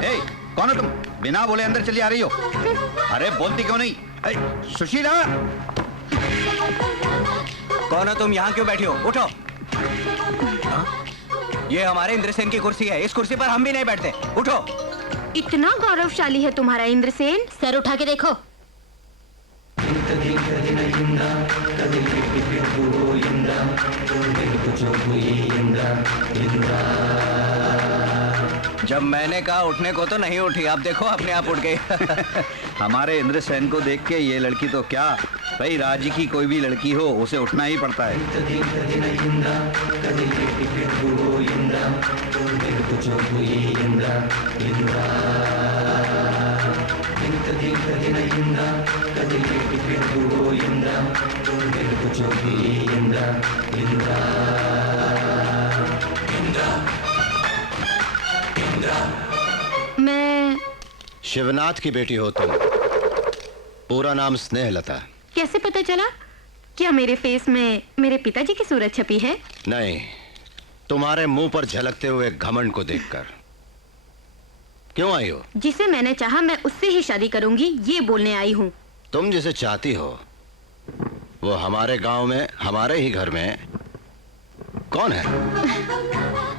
ए, कौन हो तुम? बिना बोले अंदर चली आ रही हो। अरे बोलती क्यों नहीं? सुशीला, कौन हो तुम? यहाँ क्यों बैठी हो? उठो। ये हमारे इंद्रसेन की कुर्सी है, इस कुर्सी पर हम भी नहीं बैठते। उठो। इतना गौरवशाली है तुम्हारा इंद्रसेन? सर उठा के देखो। जब मैंने कहा उठने को तो नहीं उठी, आप देखो अपने आप उठ गई। हमारे इंद्रसेन को देख के ये लड़की तो क्या, भाई राज्य की कोई भी लड़की हो उसे उठना ही पड़ता है। मैं शिवनाथ की बेटी हो तुम। पूरा नाम स्नेहलता। कैसे पता चला? क्या मेरे फेस में मेरे पिताजी की सूरत छपी है? नहीं, तुम्हारे मुंह पर झलकते हुए घमंड को देखकर। क्यों आई हो? जिसे मैंने चाहा मैं उससे ही शादी करूंगी, ये बोलने आई हूँ। तुम जिसे चाहती हो वो हमारे गांव में, हमारे ही घर में कौन है?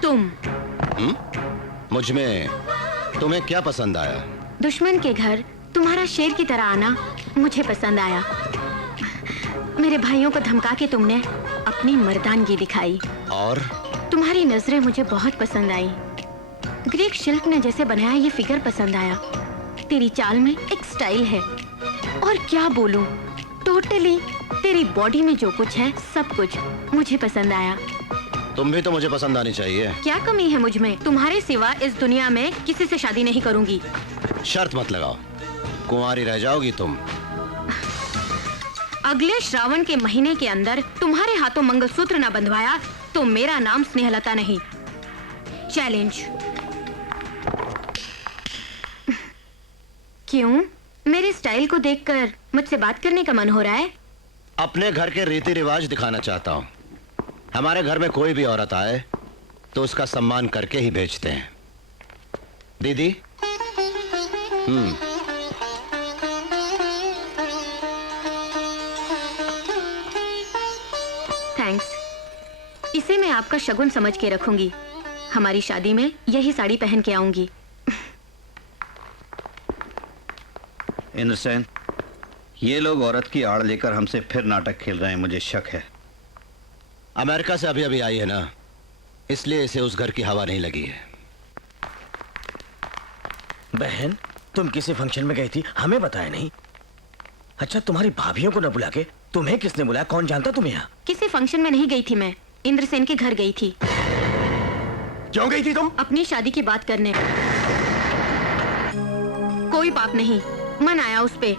तुम। मुझ में तुम्हें क्या पसंद आया? दुश्मन के घर तुम्हारा शेर की तरह आना मुझे पसंद आया। मेरे भाइयों को धमका के तुमने अपनी मर्दानगी दिखाई। और तुम्हारी नजरें मुझे बहुत पसंद आई। ग्रीक शिल्प ने जैसे बनाया ये फिगर पसंद आया। तेरी चाल में एक स्टाइल है। और क्या बोलूं, टोटली तेरी बॉडी में जो कुछ है सब कुछ मुझे पसंद आया। तुम भी तो मुझे पसंद आनी चाहिए। क्या कमी है मुझ में? तुम्हारे सिवा इस दुनिया में किसी से शादी नहीं करूंगी। शर्त मत लगाओ, कुंवारी रह जाओगी तुम। अगले श्रावण के महीने के अंदर तुम्हारे हाथों मंगलसूत्र न बंधवाया तो मेरा नाम स्नेहलता नहीं। चैलेंज। क्यों? मेरे स्टाइल को देखकर मुझसे बात करने का मन हो रहा है? अपने घर के रीति रिवाज दिखाना चाहता हूँ। हमारे घर में कोई भी औरत आए तो उसका सम्मान करके ही भेजते हैं। दीदी। थैंक्स। इसे मैं आपका शगुन समझ के रखूंगी। हमारी शादी में यही साड़ी पहन के आऊंगी। इंद्रसेन, ये लोग औरत की आड़ लेकर हमसे फिर नाटक खेल रहे हैं, मुझे शक है। अमेरिका से अभी अभी आई है ना, इसलिए इसे उस घर की हवा नहीं लगी है। बहन, तुम किसी फंक्शन में गई थी, हमें बताया नहीं। अच्छा, तुम्हारी भाभियों को न बुला के तुम्हें किसने बुलाया? कौन जानता तुम्हें यहाँ? किसी फंक्शन में नहीं गई थी मैं, इंद्रसेन के घर गई थी। क्यों गई थी तुम? अपनी शादी की बात करने। कोई पाप नहीं, मन आया उस पे।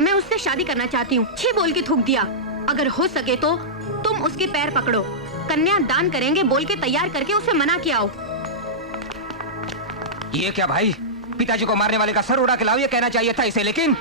मैं उससे शादी करना चाहती हूँ। छी बोल के थूक दिया। अगर हो सके तो तुम उसके पैर पकड़ो। कन्या दान करेंगे बोल के तैयार करके उसे मना के आओ। ये क्या भाई, पिताजी को मारने वाले का सर उड़ा के लाओ, ये कहना चाहिए था इसे। लेकिन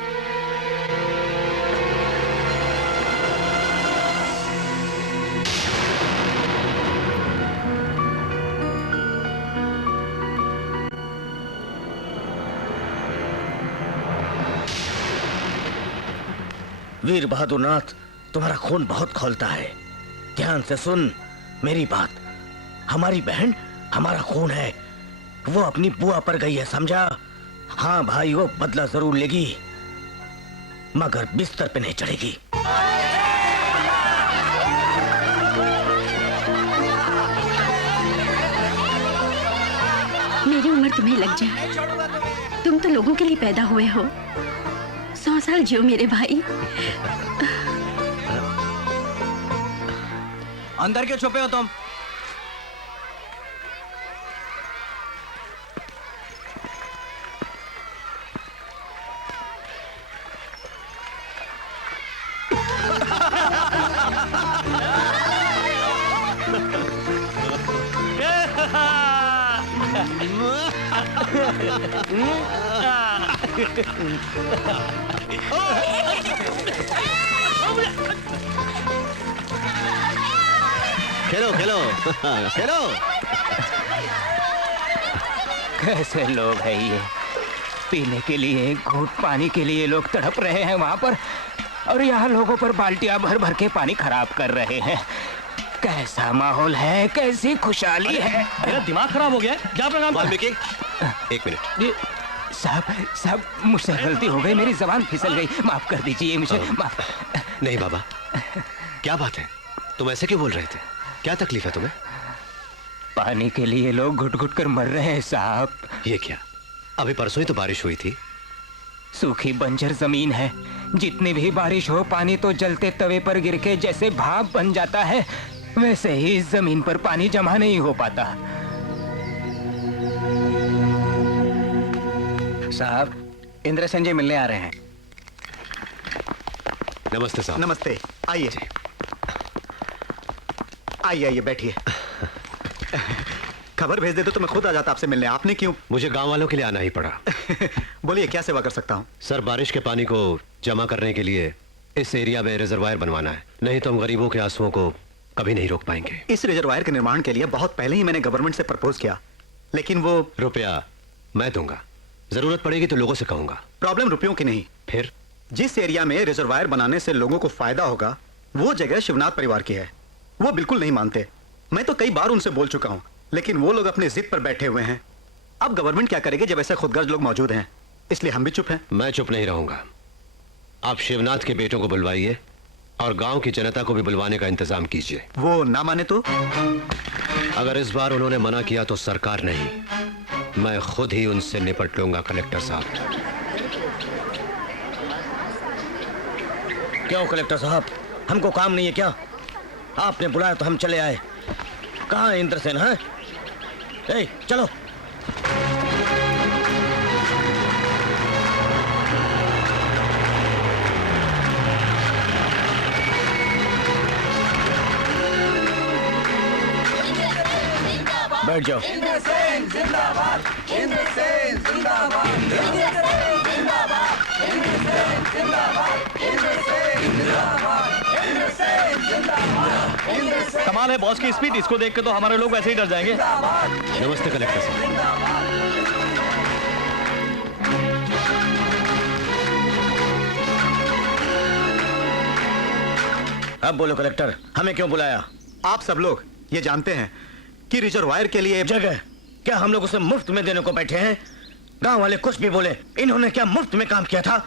वीर बहादुर नाथ, तुम्हारा खून बहुत खौलता है। ध्यान से सुन मेरी बात। हमारी बहन हमारा खून है। वो अपनी बुआ पर गई है, समझा? हाँ भाई, वो बदला जरूर लेगी, मगर बिस्तर पे नहीं चढ़ेगी। मेरी उम्र तुम्हें लग जाए। तुम तो लोगों के लिए पैदा हुए हो। 100 साल जियो मेरे भाई। अंदर क्यों छुपे हो तुम? खेलो खेलो खेलो। कैसे लोग हैं ये? पीने के लिए एक घूंट पानी के लिए लोग तड़प रहे हैं वहां पर, और यहाँ लोगों पर बाल्टियां भर भर के पानी खराब कर रहे हैं। कैसा माहौल है, कैसी खुशहाली है। मेरा दिमाग खराब हो गया है। जा अपना काम कर। वाल्मीकि, एक मिनट। साहब मुझसे गलती हो गई, मेरी जबान फिसल गई, माफ कर दीजिए मुझे। माफ। नहीं बाबा, क्या बात है? तुम ऐसे क्यों बोल रहे थे? क्या तकलीफ है तुम्हें? पानी के लिए लोग घुट घुट कर मर रहे हैं साहब। ये क्या? अभी परसों ही तो बारिश हुई थी। सूखी बंजर जमीन है, जितनी भी बारिश हो पानी तो जलते तवे पर गिर के जैसे भाप बन जाता है, वैसे ही इस जमीन पर पानी जमा नहीं हो पाता। साहब, इंद्रसेन जी मिलने आ रहे हैं। नमस्ते साहब। नमस्ते, आइए आइए आइए बैठिए। खबर भेज दे तो मैं खुद आ जाता आपसे मिलने, आपने क्यों? मुझे गांव वालों के लिए आना ही पड़ा। बोलिए, क्या सेवा कर सकता हूँ? सर, बारिश के पानी को जमा करने के लिए इस एरिया में रिजर्वायर बनवाना है, नहीं तो हम गरीबों के आंसुओं को कभी नहीं रोक पाएंगे। इस रिजर्वायर के निर्माण के लिए बहुत पहले ही मैंने गवर्नमेंट से प्रपोज किया, लेकिन वो रुपया मैं दूंगा, जरूरत पड़ेगी तो लोगों से कहूंगा। प्रॉब्लम रुपयों की नहीं, फिर जिस एरिया में रिजर्वायर बनाने से लोगों को फायदा होगा वो जगह शिवनाथ परिवार की है। वो बिल्कुल नहीं मानते। मैं तो कई बार उनसे बोल चुका हूँ, लेकिन वो लोग अपनी जिद पर बैठे हुए हैं। अब गवर्नमेंट क्या करेगी जब ऐसे खुदगर्ज लोग मौजूद हैं? इसलिए हम भी चुप हैं। मैं चुप नहीं रहूंगा। आप शिवनाथ के बेटों को बुलवाइए और गांव की जनता को भी बुलवाने का इंतजाम कीजिए। वो ना माने तो? अगर इस बार उन्होंने मना किया तो सरकार नहीं, मैं खुद ही उनसे निपट लूंगा। कलेक्टर साहब। क्यों कलेक्टर साहब, हमको काम नहीं है क्या? आपने बुलाया तो हम चले आए। कहाँ है इंद्रसेन? है चलो। बैठ जाओ। इंद्रसेन जिंदाबाद, इंद्रसेन जिंदाबाद, इंद्रसेन जिंदाबाद, इंद्रसेन जिंदाबाद, इंद्रसेन जिंदाबाद, इंद्रसेन जिंदाबाद, इंद्रसेन। कमाल है बॉस की स्पीड, इसको देख के तो हमारे लोग वैसे ही डर जाएंगे। नमस्ते कलेक्टर साहब। अब बोलो कलेक्टर, हमें क्यों बुलाया? आप सब लोग ये जानते हैं कि रिजर्वायर के लिए जगह क्या हम लोग उसे मुफ्त में देने को बैठे हैं? गांव वाले कुछ भी बोले, इन्होंने क्या मुफ्त में काम किया था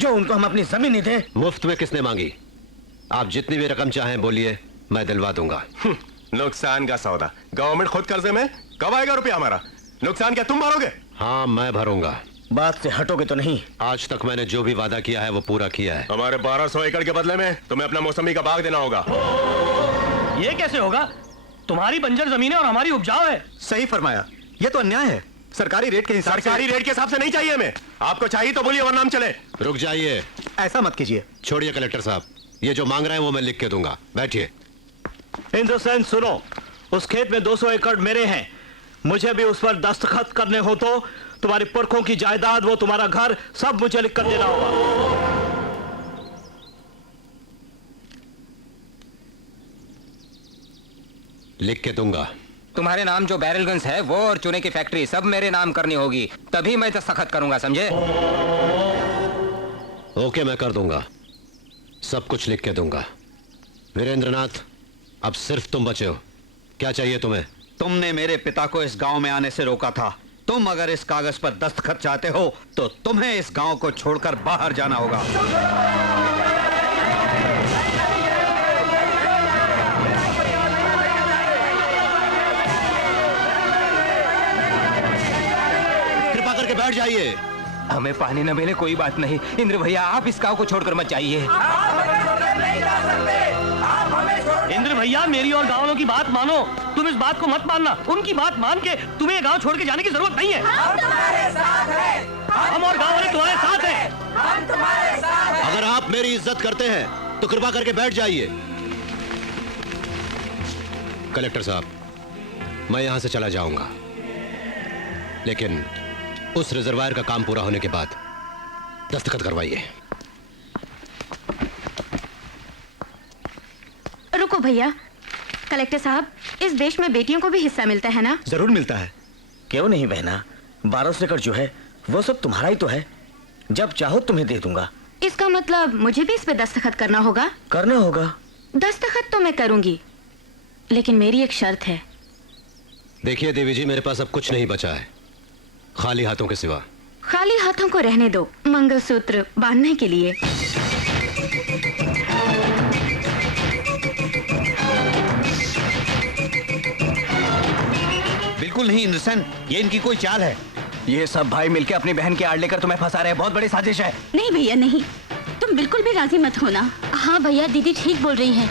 जो उनको हम अपनी जमीन नहीं दें? मुफ्त में किसने मांगी? आप जितनी भी रकम चाहें बोलिए, मैं दिलवा दूंगा। नुकसान का सौदा, गवर्नमेंट खुद कर्जे में, कब आएगा रुपया हमारा? नुकसान क्या तुम भरोगे? हाँ, मैं भरूंगा। बात से हटोगे तो नहीं? आज तक मैंने जो भी वादा किया है वो पूरा किया है। हमारे 1200 एकड़ के बदले में तुम्हें अपना मौसमी का बाग देना होगा। ये कैसे होगा? तुम्हारी बंजर जमीन है और हमारी उपजाऊ है। सही फरमाया, ये तो अन्याय है। सरकारी रेट के हिसाब से। सरकारी रेट के हिसाब से नहीं चाहिए हमें। आपको चाहिए तो बोलिए वरना हम चले। रुक जाइए। ऐसा मत कीजिए। छोड़िए कलेक्टर साहब, ये जो मांग रहे हैं वो मैं लिख के दूंगा। बैठिए। इंद्रसेन सुनो, उस खेत में 200 एकड़ मेरे हैं। मुझे भी उस पर दस्तखत करने हो तो तुम्हारी पुरखों की जायदाद, वो तुम्हारा घर, सब मुझे लिख कर देना होगा। लिख के दूंगा। तुम्हारे नाम जो बैरलगंज है वो और चूने की फैक्ट्री सब मेरे नाम करनी होगी, तभी मैं दस्तखत करूंगा, समझे? ओके, मैं कर दूंगा। सब कुछ लिख के दूंगा। वीरेंद्रनाथ, अब सिर्फ तुम बचे हो। क्या चाहिए तुम्हें? तुमने मेरे पिता को इस गांव में आने से रोका था। तुम अगर इस कागज पर दस्तखत चाहते हो तो तुम्हें इस गांव को छोड़कर बाहर जाना होगा। कृपा करके बैठ जाइए। हमें पानी न मिले कोई बात नहीं, इंद्र भैया आप इस गांव को छोड़कर मत जाइए। इंद्र भैया, मेरी और गाँव वालों की बात मानो। तुम इस बात को मत मानना। उनकी बात मान के तुम्हें गांव छोड़ के जाने की जरूरत नहीं है। हम तुम्हारे साथ हैं। हम और गाँव वाले तुम्हारे साथ हैं। हम तुम्हारे साथ हैं। अगर आप मेरी इज्जत करते हैं तो कृपा करके बैठ जाइए। कलेक्टर साहब, मैं यहां से चला जाऊंगा, लेकिन उस रिजर्वायर का काम पूरा होने के बाद दस्तखत करवाइए। रुको भैया, कलेक्टर साहब, इस देश में बेटियों को भी हिस्सा मिलता है ना? जरूर मिलता है। क्यों नहीं बहना, 1200 एकड़ जो है वो सब तुम्हारा ही तो है। जब चाहो तुम्हें दे दूंगा। इसका मतलब मुझे भी इस पे दस्तखत करना होगा? करना होगा। दस्तखत तो मैं करूंगी, लेकिन मेरी एक शर्त है। देखिए देवी जी, मेरे पास अब कुछ नहीं बचा है खाली हाथों के सिवा। खाली हाथों को रहने दो, मंगलसूत्र बांधने के लिए। बिल्कुल नहीं इंद्रसेन, ये इनकी कोई चाल है। ये सब भाई मिलके अपनी बहन की आड़ लेकर तुम्हें फंसा रहे हैं। बहुत बड़ी साजिश है। नहीं भैया नहीं, तुम बिल्कुल भी राजी मत होना। हाँ भैया, दीदी ठीक बोल रही हैं।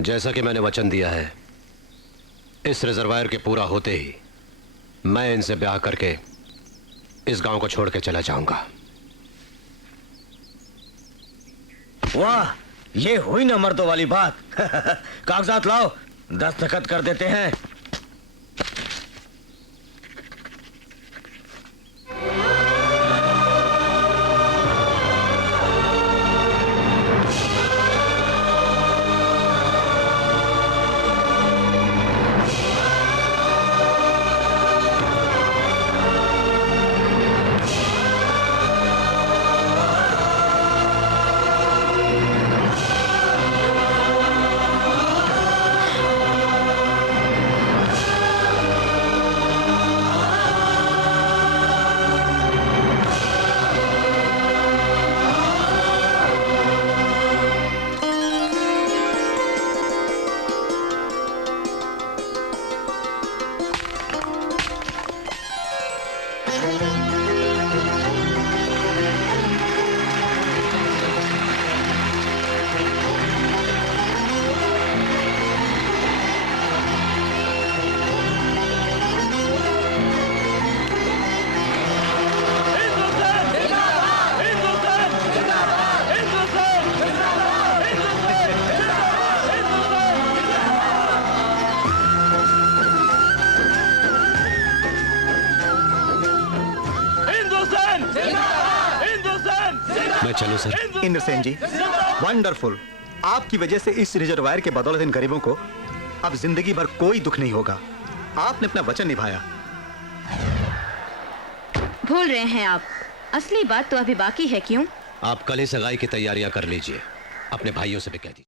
जैसा कि मैंने वचन दिया है, इस रिजर्वायर के पूरा होते ही मैं इनसे ब्याह करके इस गांव को छोड़ के चला जाऊंगा। वाह, ये हुई ना मर्दों वाली बात। कागजात लाओ, दस्तखत कर देते हैं। मैं चलूं सर? इंद्रसेन जी, वंडरफुल। आपकी वजह से इस रिजर्वायर के बदौलत इन गरीबों को अब जिंदगी भर कोई दुख नहीं होगा। आपने अपना वचन निभाया। भूल रहे हैं आप, असली बात तो अभी बाकी है। क्यों? आप कल ही सगाई की तैयारियां कर लीजिए, अपने भाइयों से भी कह दीजिए।